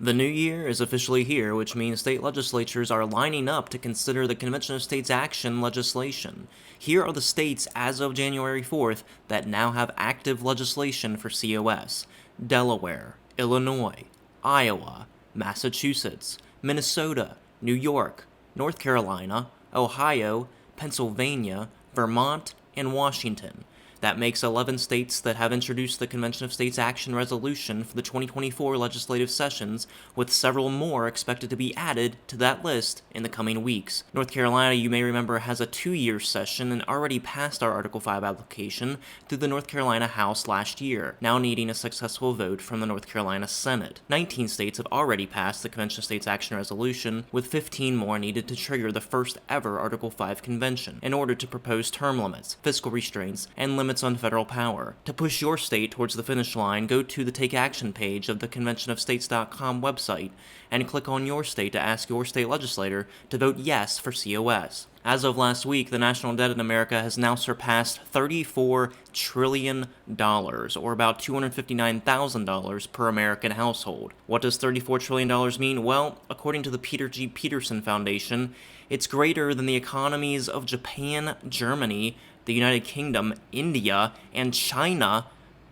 The new year is officially here, which means state legislatures are lining up to consider the Convention of States Action legislation. Here are the states as of January 4th that now have active legislation for COS: Delaware, Illinois, Iowa, Massachusetts, Minnesota, New York, North Carolina, Ohio, Pennsylvania, Vermont, and Washington. That makes 11 states that have introduced the Convention of States Action resolution for the 2024 legislative sessions, with several more expected to be added to that list in the coming weeks. North Carolina, you may remember, has a 2-year session and already passed our Article 5 application through the North Carolina House last year, now needing a successful vote from the North Carolina Senate. 19 states have already passed the Convention of States Action resolution, with 15 more needed to trigger the first ever Article 5 convention in order to propose term limits, fiscal restraints, and limits on federal power. To push your state towards the finish line, go to the Take Action page of the conventionofstates.com website and click on your state to ask your state legislator to vote yes for COS. As of last week, the national debt in America has now surpassed $34 trillion, or about $259,000 per American household. What does $34 trillion mean? Well, according to the Peter G. Peterson Foundation, it's greater than the economies of Japan, Germany, the United Kingdom, India, and China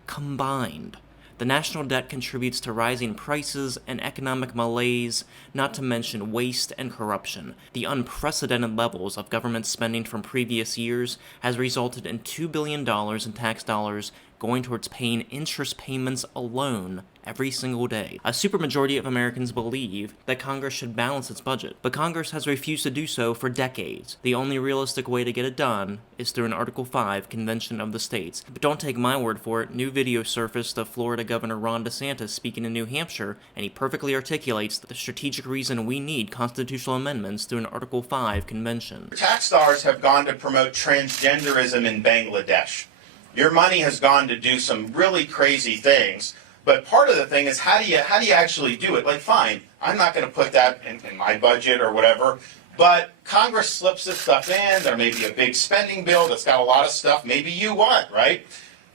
combined. The national debt contributes to rising prices and economic malaise, not to mention waste and corruption. The unprecedented levels of government spending from previous years has resulted in $2 billion in tax dollars going towards paying interest payments alone every single day. A supermajority of Americans believe that Congress should balance its budget, but Congress has refused to do so for decades. The only realistic way to get it done is through an Article 5 Convention of the States. But don't take my word for it. New video surfaced of Florida Governor Ron DeSantis speaking in New Hampshire, and he perfectly articulates the strategic reason we need constitutional amendments through an Article 5 convention. Tax dollars have gone to promote transgenderism in Bangladesh. Your money has gone to do some really crazy things. But part of the thing is how do you actually do it? Like, fine, I'm not going to put that in my budget or whatever, but Congress slips this stuff in. There may be a big spending bill that's got a lot of stuff maybe you want, right?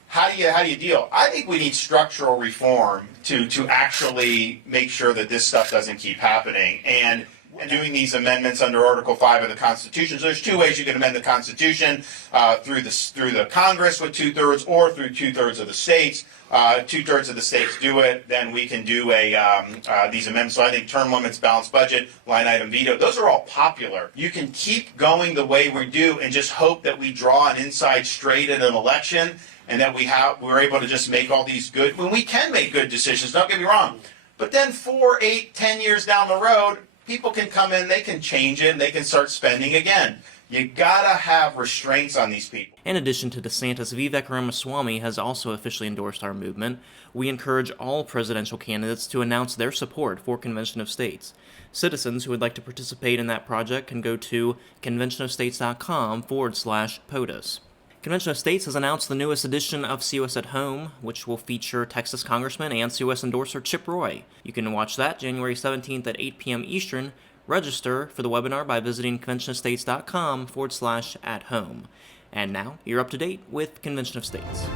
How do you deal? I think we need structural reform to actually make sure that this stuff doesn't keep happening. And doing these amendments under Article 5 of the Constitution. So there's two ways you can amend the Constitution, through the Congress with 2/3 or through 2/3 of the states. 2/3 of the states do it, then we can do these amendments. So I think term limits, balanced budget, line item veto, those are all popular. You can keep going the way we do and just hope that we draw an inside straight at an election and that we're able to just make all these good, when we can make good decisions, don't get me wrong. But then 4, 8, 10 years down the road, people can come in, they can change it, and they can start spending again. You gotta have restraints on these people. In addition to DeSantis, Vivek Ramaswamy has also officially endorsed our movement. We encourage all presidential candidates to announce their support for Convention of States. Citizens who would like to participate in that project can go to conventionofstates.com/POTUS. Convention of States has announced the newest edition of COS at Home, which will feature Texas Congressman and COS endorser Chip Roy. You can watch that January 17th at 8 p.m. Eastern. Register for the webinar by visiting conventionofstates.com/at-home. And now, you're up to date with Convention of States.